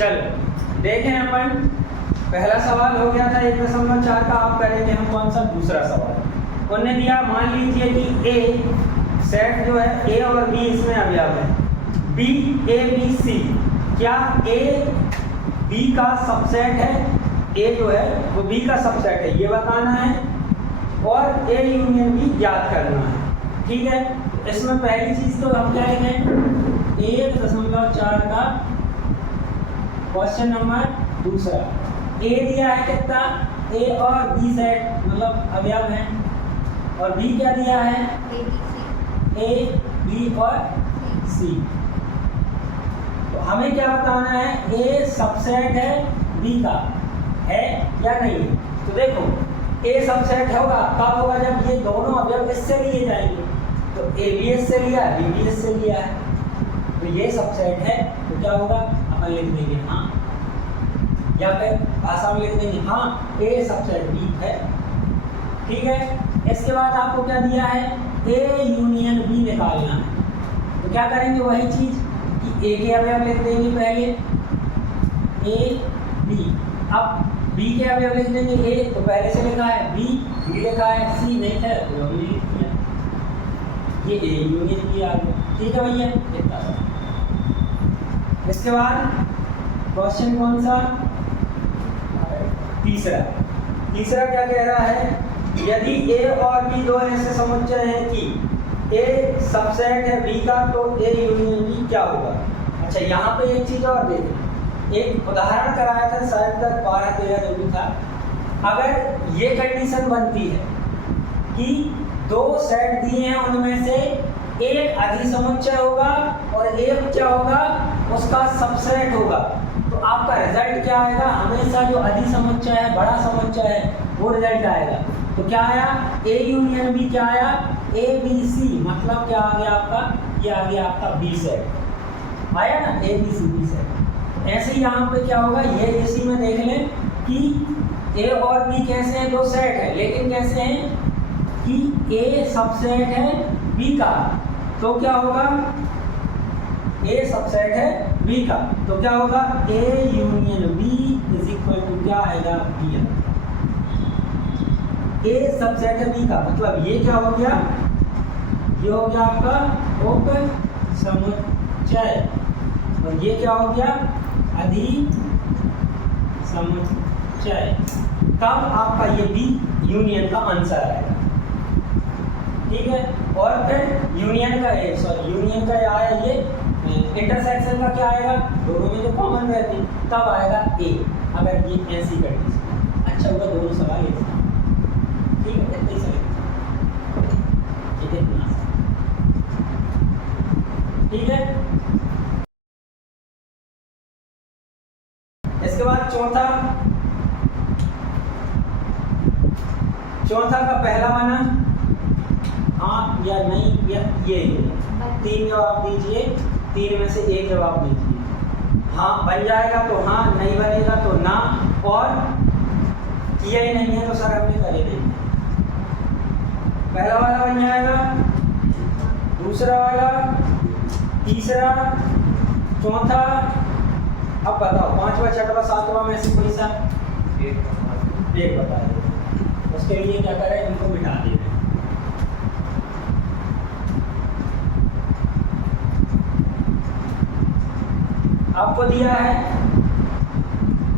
चलो देखें अपन, पहला सवाल हो गया था 1.4 का। आप करेंगे हम कौन सा दूसरा सवाल। उन्होंने दिया, मान लीजिए कि ए सेट जो है ए और बी इसमें अवयव है, बी ए बी सी, क्या ए बी का सबसेट है? ए जो है वो बी का सबसेट है, ये बताना है, और ए यूनियन बी ज्ञात करना है। ठीक है, इसमें पहली चीज तो हम क्या लिखें, 1.4 का क्वेश्चन नंबर दूसरा। ए दिया है कितना, ए और बी सेट मतलब अवयव है, और बी क्या दिया है, ए बी और सी। तो हमें क्या बताना है, ए सबसेट है बी का, है या नहीं। तो देखो ए सबसेट होगा कब होगा, जब ये दोनों अवयव इससे लिए जाएंगे। तो ए बी एस से लिया, बी बी एस से लिया है, तो ये सबसेट है। तो क्या होगा, अपन लिख देंगे हाँ, या फिर भाषा में लिख देंगे हाँ ए सबसेट बी है। ठीक है, इसके बाद आपको क्या दिया है, ए यूनियन बी निकालना है। तो क्या करेंगे, वही चीज कि ए के अवयव लिख देंगे पहले, ए बी। अब बी के अवयव लिख देंगे, ए तो पहले से लिखा है, बी लिखा है, सी नहीं था तो अभी लिख दिया, ये ए यूनियन बी आ गया। ठीक है भैया, इतना सा। इसके बाद क्वेश्चन कौन सा, तीसरा। तीसरा क्या कह रहा है, यदि ए और बी दो ऐसे समुच्चय हैं कि ए सबसेट है बी का, तो ए यूनियन बी क्या होगा। अच्छा, यहाँ पे एक चीज और देखें, एक उदाहरण कराया था शायद तक 12-13 जो भी था। अगर ये कंडीशन बनती है कि दो सेट दिए हैं, उनमें से एक अधिसमुच्चय होगा और एक क्या होगा, उसका सबसेट होगा, तो आपका रिजल्ट क्या आएगा, हमेशा जो अधिसमुच्चय है, बड़ा समुच्चय है, वो रिजल्ट आएगा। तो क्या आया, ए यूनियन बी क्या आया, ए बी सी, मतलब क्या आ गया आपका, ये आ गया आपका बी सेट आया ना, A B C B set. ऐसे ही यहाँ पे क्या होगा, ये इसी में देख लें कि ए और बी कैसे हैं, दो सेट है, लेकिन कैसे हैं कि ए सबसेट है बी का, तो क्या होगा, ए सबसेट है बी का, तो क्या होगा, A union B is equal to क्या आएगा, बी। ए सबसेट है बी का मतलब ये क्या हो गया, ये हो गया आपका उप समुच्चय, और ये क्या हो गया, अधि समुच्चय। तब आपका ये बी यूनियन का आंसर आएगा। ठीक है, और फिर यूनियन का यूनियन का आया ये, इंटरसेक्शन का क्या आएगा, दोनों में जो कॉमन रहती तब आएगा ए, अगर ये ऐसी कंडीशन। अच्छा हुआ दोनों सवाल एक साथ। ठीक है, इतने ही सही, इतना। ठीक है, इसके बाद चौथा का पहला बना हाँ या नहीं, या ये 3 जवाब दीजिए, 3 में से 1 जवाब दीजिए। हाँ बन जाएगा तो हाँ, नहीं बनेगा तो ना, और किया ही नहीं है तो सर हमने करे नहीं। पहला वाला बन जाएगा, दूसरा वाला, तीसरा, चौथा। अब बताओ 5वां 6वां 7वां में से कोई सा एक बता दो। उसके लिए क्या करें, इनको मिटा दें। आपको दिया है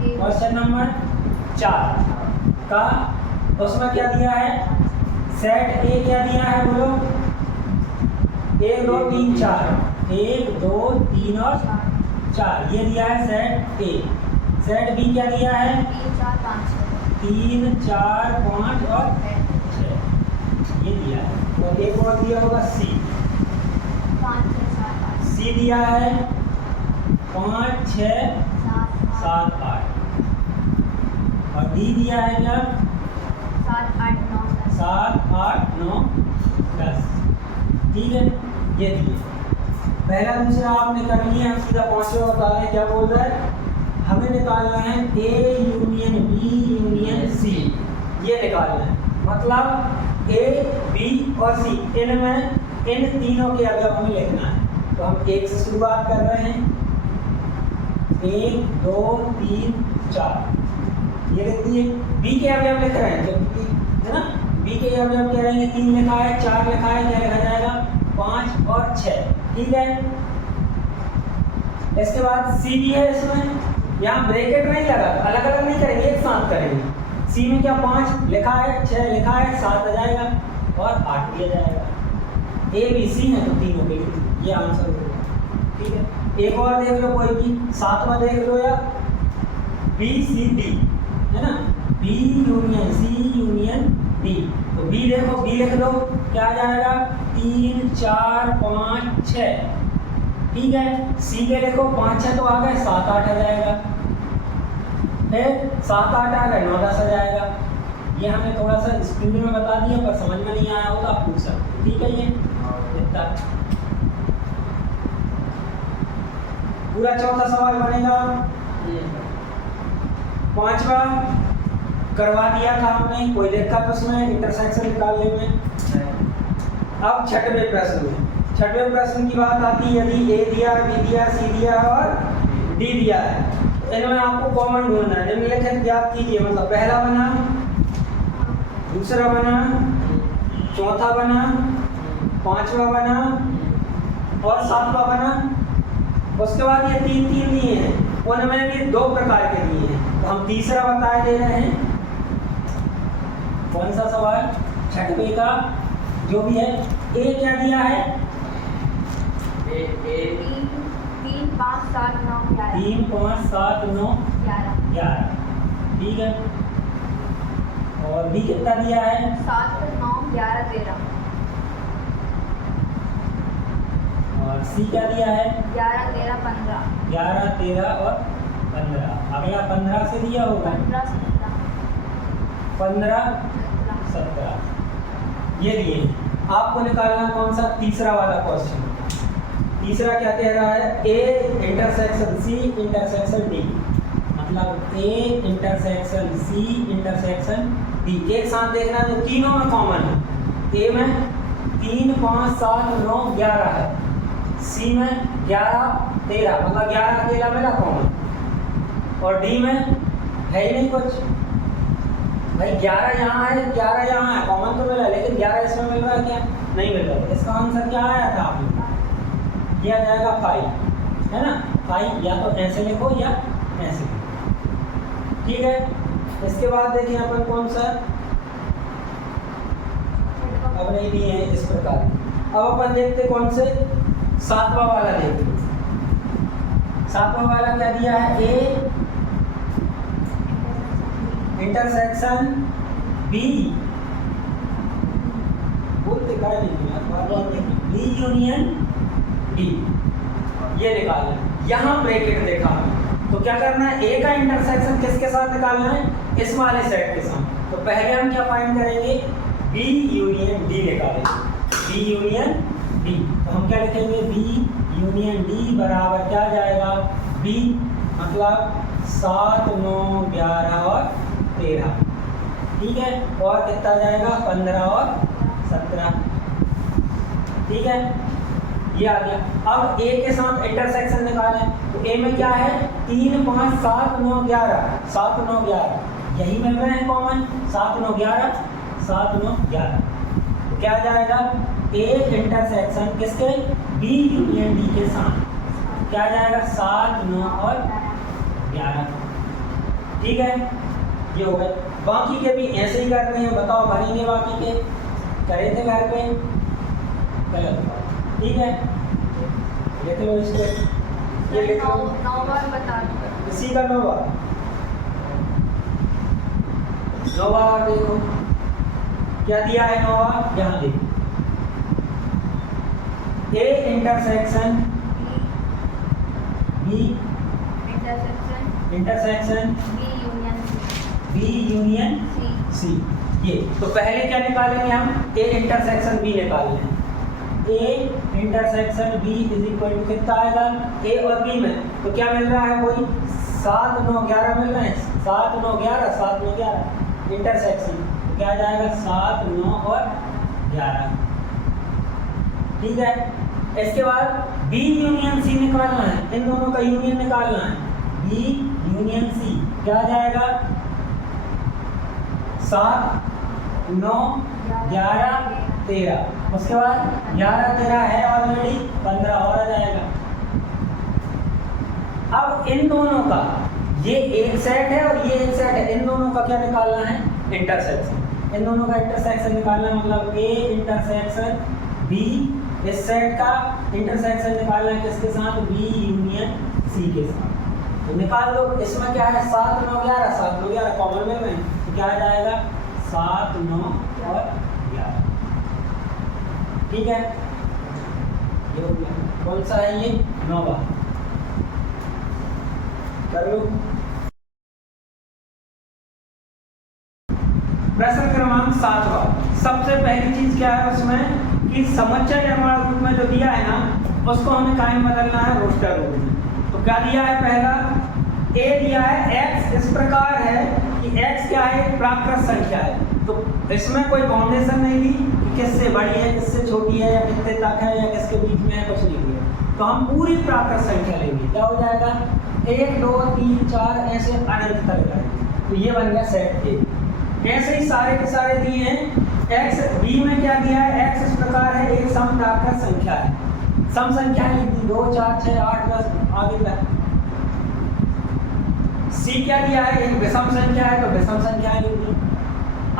क्वेश्चन नंबर 4 का, उसमें क्या दिया है, सेट ए क्या दिया है बोलो, 1 2 3 4, 1 2 3 और 4 ये दिया है सेट ए। सेट बी क्या दिया है, 3 4 5 और 6 ये दिया है, और एक और दिया होगा सी, सी दिया है 5 6 7 8, और डी दिया है क्या 7 8 9 10। ठीक है, ये दिए। पहला दूसरा आपने कर लिया, हम सीधा 5वां बता रहे हैं। क्या बोल रहा है, हमें निकालना है A union B union C, ये निकालना है। मतलब ए बी और सी, इनमें इन तीनों के अवयव हमें लिखना है। तो हम 1 से शुरुआत कर रहे हैं, 1 2 3 4 ये लिख दिए। बी के अवयव लिख रहे हैं जब है ना, बी के अवयव क्या रहेंगे, 3 लिखा है, 4 लिखा है, क्या लिखा जाएगा 5 और 6, ठीक है। इसके बाद सी भी है, इसमें यहाँ ब्रैकेट नहीं लगा, अलग अलग नहीं करेंगे, एक साथ करेंगे। सी में क्या 5 लिखा है, 6 लिखा है, 7 आ जाएगा और 8 भी आ जाएगा। ए बी सी है तो तीनों के लिए ये आंसर होगा, ठीक है। एक और देख लो कोई भी, 7वां देख लो या बी सी डी है ना, B union C union D, तो बी देखो, बी लिख लो, क्या आ जाएगा 3 4 5 6, ठीक है। सी के देखो 5 6 तो आ गए, 7 8 आ जाएगा, फिर 7 8 आ गए, 9 10 आ जाएगा। ये हमने थोड़ा सा स्पीड में बता दिया, पर समझ में नहीं आया हो तो आप पूछ सकते, ठीक है। ये इतना पूरा चौथा सवाल बनेगा। 5वां करवा दिया था हमने, कोई दिक्कत उसमें इंटरसेक्शन निकालने में। अब छठवें प्रश्न में, छठवें प्रश्न की बात आती है, यदि ए दिया, बी दिया, सी दिया और डी दिया है, इनमें आपको कॉमन ढूंढना है। निम्नलिखित ज्ञात कीजिए, मतलब पहला बना, दूसरा बना, चौथा बना, 5वां बना और 7वां बना। उसके बाद ये 3 3 दिए हैं, उनमें भी 2 प्रकार के दिए हैं, तो हम तीसरा बताए दे रहे हैं। कौन सा सवाल, छठवें का जो भी है। ए क्या दिया है, 3 5 7 9 11, 3 5 7 9 11, ठीक है। और बी कितना दिया है, 7 9 11 13, और सी क्या दिया है 11 13 15, 11 13 और 15। अगला 15 से दिया होगा, 15 17, 15 17 ये दिए। आपको निकालना कौन सा, तीसरा वाला क्वेश्चन। तीसरा क्या कह रहा है, A intersection C intersection D, मतलब A intersection C intersection D. एक साथ देखना जो तीनों में कॉमन है। ए में 3 5 7 9 11 है, सी में 11 13, मतलब 11 अकेला मेरा कॉमन, और डी में है ही नहीं कुछ भाई। 11 यहाँ है, 11 यहाँ है, कॉमन तो मिला, लेकिन 11 इसमें मिल रहा है क्या, नहीं मिल रहा। इसका आंसर क्या आया था आप लोग, किया जाएगा 5, है ना। 5 या तो ऐसे लिखो या ऐसे लिखो, ठीक है। इसके बाद देखिए अपन कौन सा, अब नहीं दिए हैं इस प्रकार। अब अपन देखते कौन से, 7वां वाला देखते। 7वां वाला क्या दिया है, ए इंटरसेक्शन बी, बोलते का नहीं, बी यूनियन डी, ये निकालना है। यहाँ ब्रैकेट देखा तो क्या करना है, ए का इंटरसेक्शन किसके साथ निकालना है, इस वाले सेट के साथ। तो पहले हम क्या फाइंड करेंगे, बी यूनियन डी निकालेंगे, बी यूनियन डी। तो हम क्या लिखेंगे, बी यूनियन डी बराबर क्या जाएगा, बी मतलब 7 9 11 और 13, ठीक है। और कितना जाएगा 15 और 17, ठीक है। ये आ गया। अब ए के साथ इंटरसेक्शन निकालें, तो ए में क्या है 3 5 7 9 11, 7 9 11 यही मिल रहे हैं कॉमन, 7 9 11 7 9 11। तो क्या जाएगा, ए इंटरसेक्शन किसके, बी यूनियन डी के साथ, क्या जाएगा 7 9 और 11, ठीक है। ये हो गए। बाकी के भी ऐसे ही करते हैं, बताओ भरेंगे बाकी के, करे थे घर पे, ठीक है। लिख लो इसके, ये लिख लो 9 बार बता दो, इसी का 9 बार, 9 बार देखो क्या दिया है, 9 बार यहाँ देखो, A intersection B intersection B union C. ये तो पहले क्या निकालेंगे हम, ए इंटरसेक्शन बी निकाल लें। A intersection B is equal to कितना आएगा, ए और बी में तो क्या मिल रहा है, वही 7 9 11 मिल रहे हैं, 7 9 11 7 9 11 इंटरसेक्शन, तो क्या जाएगा 7 9 और 11, ठीक है। इसके बाद बी यूनियन सी निकालना है, इन दोनों का यूनियन निकालना है, बी यूनियन सी क्या आ जाएगा 7 9 11 13। उसके बाद 11 13 है ऑलरेडी 15 और आ जाएगा। अब इन दोनों का ये एक सेट है और ये एक सेट है, इन दोनों का क्या निकालना है इंटरसेक्शन। इन दोनों का इंटरसेक्शन निकालना है, मतलब ए इंटरसेक्शन बी, इस सेट का इंटरसेक्शन निकालना है किसके साथ बी यूनियन सी के साथ। तो निकाल दो। इसमें क्या है 7 9 11, 7 9 11 कॉमन में तो क्या आ जाएगा 7 9 और 11। ठीक है, ये हो गया। कौन सा है ये 9वां कर लो। प्रश्न क्रमांक 7वां। सबसे पहली चीज क्या है उसमें कि समुच्चय निर्माण रूप में जो दिया है ना उसको हमें कायम बदलना है रोस्टर रूप में। तो क्या दिया है पहला ए दिया है x इस प्रकार है कि x क्या है प्राकृत संख्या है। तो इसमें कोई बाउंडेशन नहीं ली कि किससे बड़ी है किससे छोटी है या कितने तक है या किसके बीच में है, कुछ नहीं दिया। तो हम पूरी प्राकृत संख्या लेंगे, क्या हो जाएगा 1 2 3 4 ऐसे अनंत तक जाएंगे। तो ये बन गया सेट ए। ऐसे ही सारे के सारे दिए हैं। x b में क्या दिया है x इस प्रकार है एक सम प्राकृत संख्या है। सम संख्या लिख दी 2 4 6 8 10 आगे तक। c क्या दिया है एक विषम संख्या है तो विषम संख्या लिख दी।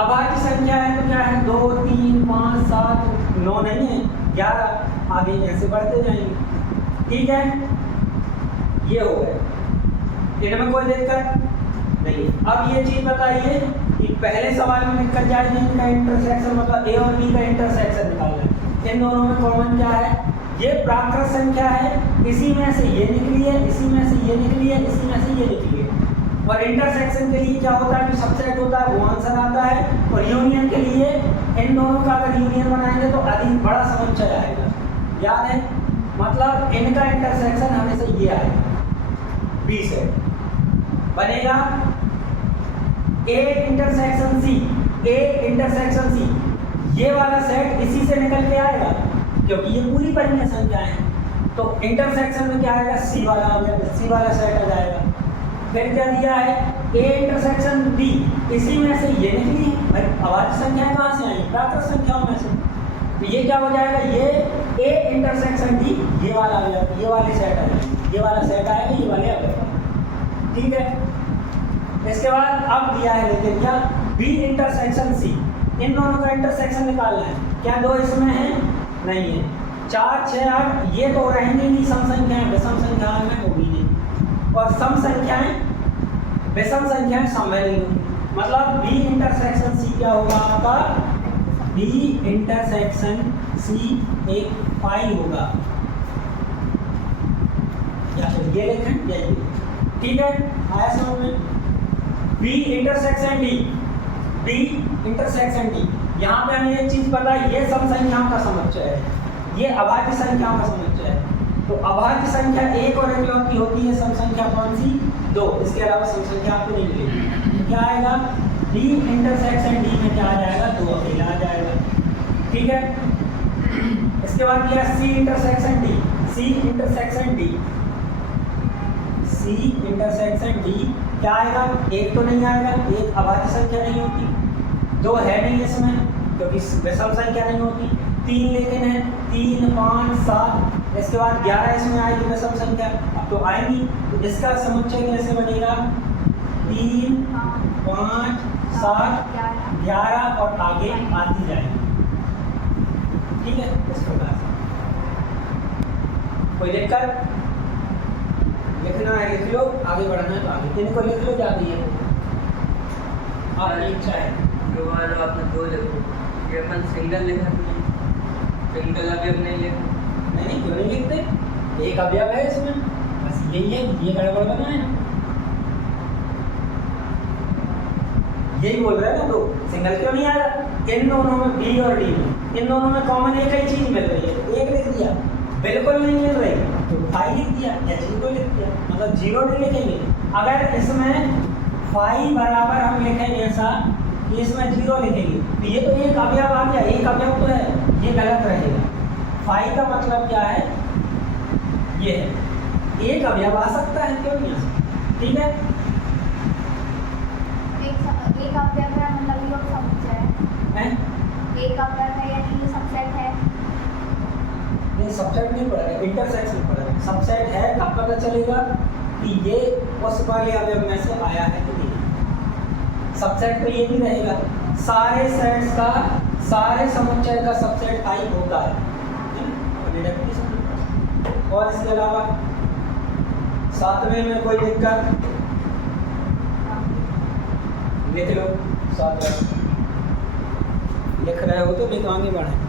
अभाज्य संख्या है तो क्या है 2 3 5 7 9 नहीं है 11, आगे ऐसे बढ़ते जाएंगे। ठीक है, ये हो गए, इनमें कोई दिक्कत नहीं। अब ये चीज बताइए कि पहले सवाल में निकल जाएगी इनका इंटरसेक्शन, मतलब ए और बी का इंटरसेक्शन निकालना है। इन दोनों में कॉमन क्या है ये प्राकृत संख्या है, इसी में से ये निकली है, इसी में से ये निकली है, इसी में से ये निकली है। और इंटरसेक्शन के लिए क्या होता है जो सबसेट होता है वो आंसर आता है। और यूनियन के लिए इन दोनों का अगर यूनियन बनाएंगे तो अधिक बड़ा समुच्चय आएगा, याद है। मतलब इनका इंटरसेक्शन हमेशा ये आएगा बी से बनेगा ए इंटरसेक्शन सी, ए इंटरसेक्शन सी। ये वाला सेट इसी से निकल के आएगा क्योंकि ये पूरी परिमेय संख्या है। तो इंटरसेक्शन में क्या आएगा सी वाला आ गया, सी वाला सेट आ जाएगा। फिर क्या दिया है ए इंटरसेक्शन बी, इसी में से ये निकली है भाई, अभाज्य संख्याएं कहाँ से आई प्राकृत संख्याओं में से। तो ये क्या हो जाएगा ये ए इंटरसेक्शन डी, ये वाला आ गया, ये वाले सेट आ जाएगा, ये वाला सेट आएगा, ये वाले आ गए। ठीक है, इसके बाद अब दिया है लेकिन क्या बी इंटरसेक्शन सी, इन दोनों का इंटरसेक्शन निकालना है। क्या दो इसमें है नहीं है, 4 6 8 ये तो रहेंगे नहीं सम संख्याएं, विषम संख्याएं में होगी नहीं। और सम संख्याएं विषम संख्याएं सम में नहीं होंगी। मतलब बी इंटरसेक्शन सी क्या होगा आपका बी इंटरसेक्शन सी एक पाई होगा, या फिर ये लिखें या ये। ठीक है, आया समझ में। B intersection D, B intersection D, यहाँ पे हमें एक चीज पता है ये सम संख्याओं का समुच्चय है, ये अभाज्य संख्याओं का समुच्चय है। तो अभाज्य संख्या एक और इकलौती होती है, सम संख्या कौन सी 2, इसके अलावा सम संख्या आपको नहीं मिलेगी। तो क्या आएगा बी इंटरसेक्शन डी में क्या आ जाएगा 2 अकेला आ जाएगा। ठीक है, इसके बाद दिया C intersection D, C intersection D, C intersection D क्या आएगा एक तो नहीं आएगा, एक अभाज्य संख्या नहीं होती, 2 है नहीं इसमें क्योंकि विषम संख्या नहीं होती, 3 लेकिन है 3 5 7, इसके बाद 11 इसमें आएगी विषम संख्या, अब तो आएगी। तो इसका समुच्चय कैसे बनेगा 3 5 7 11 और आगे आती जाएगी। ठीक है, इस प्रकार से कोई दिक्कत लिखना है लिख लो, आगे बढ़ना है तो आगे इनको लिख लो, जाती है आपकी इच्छा है। जो वाला आपने 2 लिखो, ये अपन सिंगल लिखा, सिंगल अवयव नहीं लिखा। नहीं क्यों नहीं लिखते, एक अवयव है इसमें, बस यही है, ये गड़बड़ बना है, यही बोल रहे हैं ना। तो सिंगल क्यों नहीं आया, इन दोनों में बी और डी में इन दोनों में कॉमन एक ही चीज मिल रही है, एक लिख दिया, बिल्कुल नहीं मिल रही तो 5 लिख दिया या 0 लिख दिया, मतलब 0 नहीं लिखेंगे। अगर इसमें 5 बराबर हम लिखेंगे ऐसा कि इसमें 0 लिखेंगे तो ये तो एक अवयव आ गया, एक अवयव तो है, ये गलत रहेगा। 5 का मतलब क्या है, ये है एक अवयव आ सकता है, क्यों नहीं आ सकता, ठीक है। एक अवयव है मतलब ये समुच्चय हैं? एक अवयव है यानी ये सबसेट है। नहीं सबसेट नहीं पढ़ेगा, इंटरसेक्शन पढ़ेगा। सबसेट है कब पता चलेगा कि ये उस वाले अवयव में से आया है कि नहीं। सबसेट तो ये भी रहेगा, सारे सेट्स का, सारे समुच्चय का सबसेट टाइप होता है। और इसके अलावा सातवें में कोई दिक्कत लिख लो, सातवें लिख रहे हो तो लिख आगे बढ़े।